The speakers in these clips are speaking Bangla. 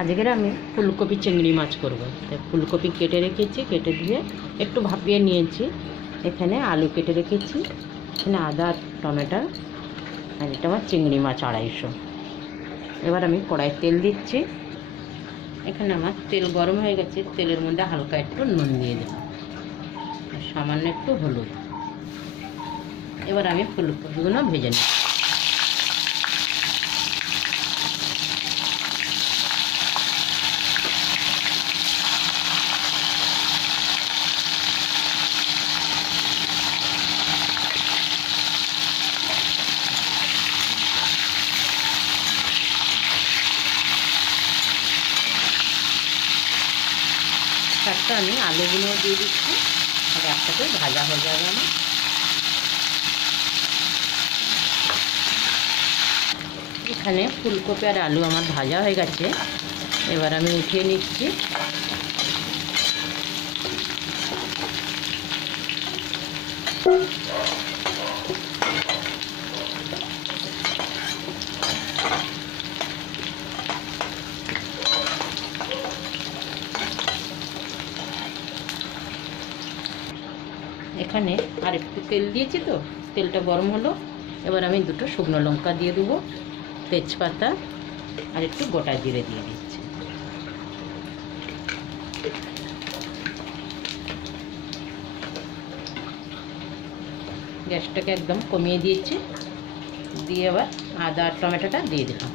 আজকের আমি ফুলকপি চিংড়ি মাছ করব। তাই ফুলকপি কেটে রেখেছি, কেটে দিয়ে একটু ভাপিয়ে নিয়েছি। এখানে আলু কেটে রেখেছি, এখানে আদা টমেটো, আর এটা আমার চিংড়ি মাছ 250। এবার আমি কড়াইয়ে তেল দিচ্ছি। এখানে আমার তেল গরম হয়ে গেছে, তেলের মধ্যে হালকা একটু নুন দিয়ে দিলাম, সামান্য একটু হলুদ। এবার আমি ফুলকপিগুলো ভেজে নিই। একটা আমি আলুগুলো দিয়ে দিচ্ছি, আর একটাতে ভাজা হয়ে যাবে আমার। এখানে ফুলকপি আর আলু আমার ভাজা হয়ে গেছে, এবার আমি উঠিয়ে নিচ্ছি। এখানে আর একটু তেল দিয়েছি, তো তেলটা গরম হলো। এবার আমি দুটো শুকনো লঙ্কা দিয়ে দেবো, তেজপাতা আর একটু গোটা জিরে দিয়ে দিচ্ছি। গ্যাসটাকে একদম কমিয়ে দিয়েছি, দিয়ে আবার আদা আর টমেটোটা দিয়ে দিলাম।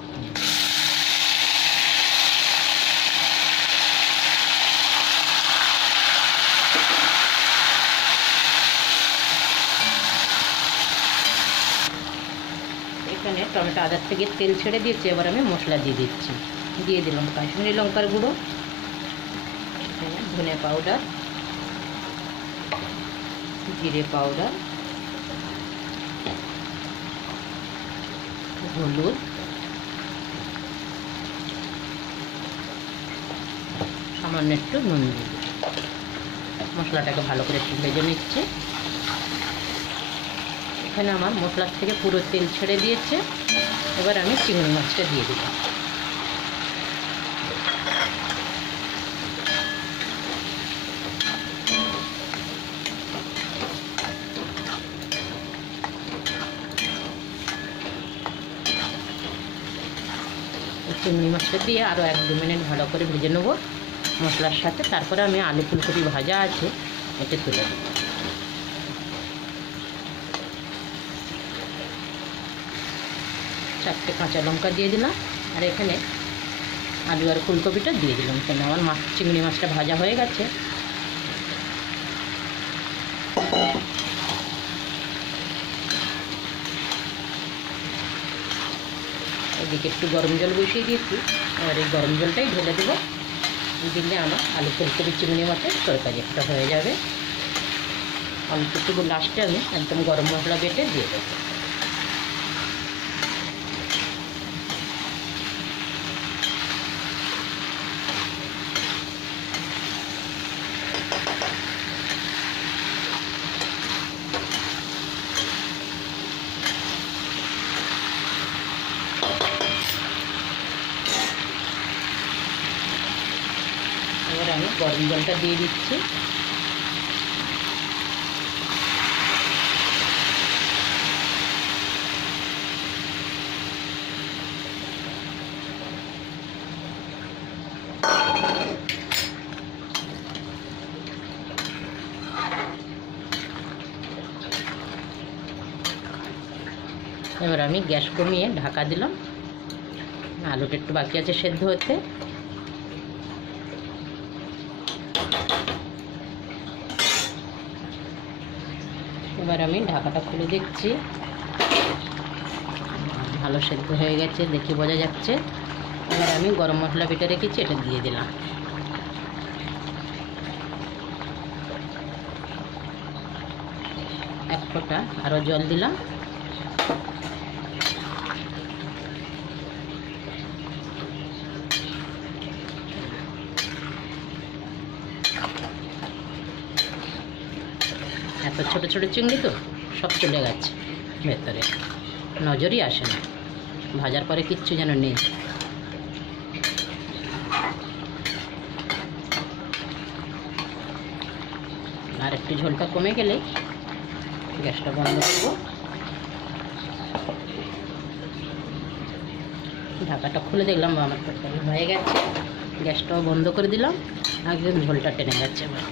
এখানে টমেটো আদার থেকে তেল ছেড়ে দিয়েছি, এবার আমি মশলা দিয়ে দিচ্ছি। দিয়ে দিলাম কাশ্মীরি লঙ্কার গুঁড়ো, ধনে পাউডার, জিরে পাউডার, হলুদ, সামান্য একটু নুন দিয়ে মশলাটাকে ভালো করে একটু ভেজে নিচ্ছি। এখানে আমার মশলার থেকে পুরো তেল ছেড়ে দিয়েছে, এবার আমি চিংড়ি মাছটা দিয়ে দিলাম। চিংড়ি মাছটা দিয়ে আরও 1-2 মিনিট ভালো করে ভেজে নেবো মশলার সাথে। তারপরে আমি আলু ফুলকপি ভাজা আছে এটা তুলে দেবো। 4টে কাঁচা লঙ্কা দিয়ে দিলাম, আর এখানে আলু আর ফুলকপিটা দিয়ে দিলাম। এখানে আমার চিংড়ি মাছটা ভাজা হয়ে গেছে। এদিকে একটু গরম জল বসিয়ে দিয়েছি, এবার এই গরম জলটাই ঢেলে দেবো। দিলে আমার আলু ফুলকপি চিংড়ি মাছের তরকারি একটা হয়ে যাবে। অল্পটুকু লাস্টে আমি একদম গরম মশলা বেটে দিয়ে দেবো। এবার আমি গরম জলটা দিয়ে দিচ্ছি। এবার আমি গ্যাস কমিয়ে ঢাকা দিলাম। আলুটা একটু বাকি আছে সেদ্ধ হতে। এবার আমি ঢাকাটা খুলে দেখছি, ভালো সেদ্ধ হয়ে গেছে, দেখে বোঝা যাচ্ছে। এবার আমি গরম মশলা বেটে রেখেছি, এটা দিয়ে দিলাম। এক ফোঁটা আরও জল দিলাম। এত ছোট ছোট চিংড়ি তো সব চলে গেছে ভেতরে, নজরই আসে না। ভাজার পরে কিচ্ছু যেন নেই। আর একটু ঝোলটা কমে গেলে গ্যাসটা বন্ধ করব। ঢাকাটা খুলে দেখলাম আমার তরকারি হয়ে গেছে, গ্যাসটাও বন্ধ করে দিলাম, একদম ঝোলটা টেনে যাচ্ছে এবার।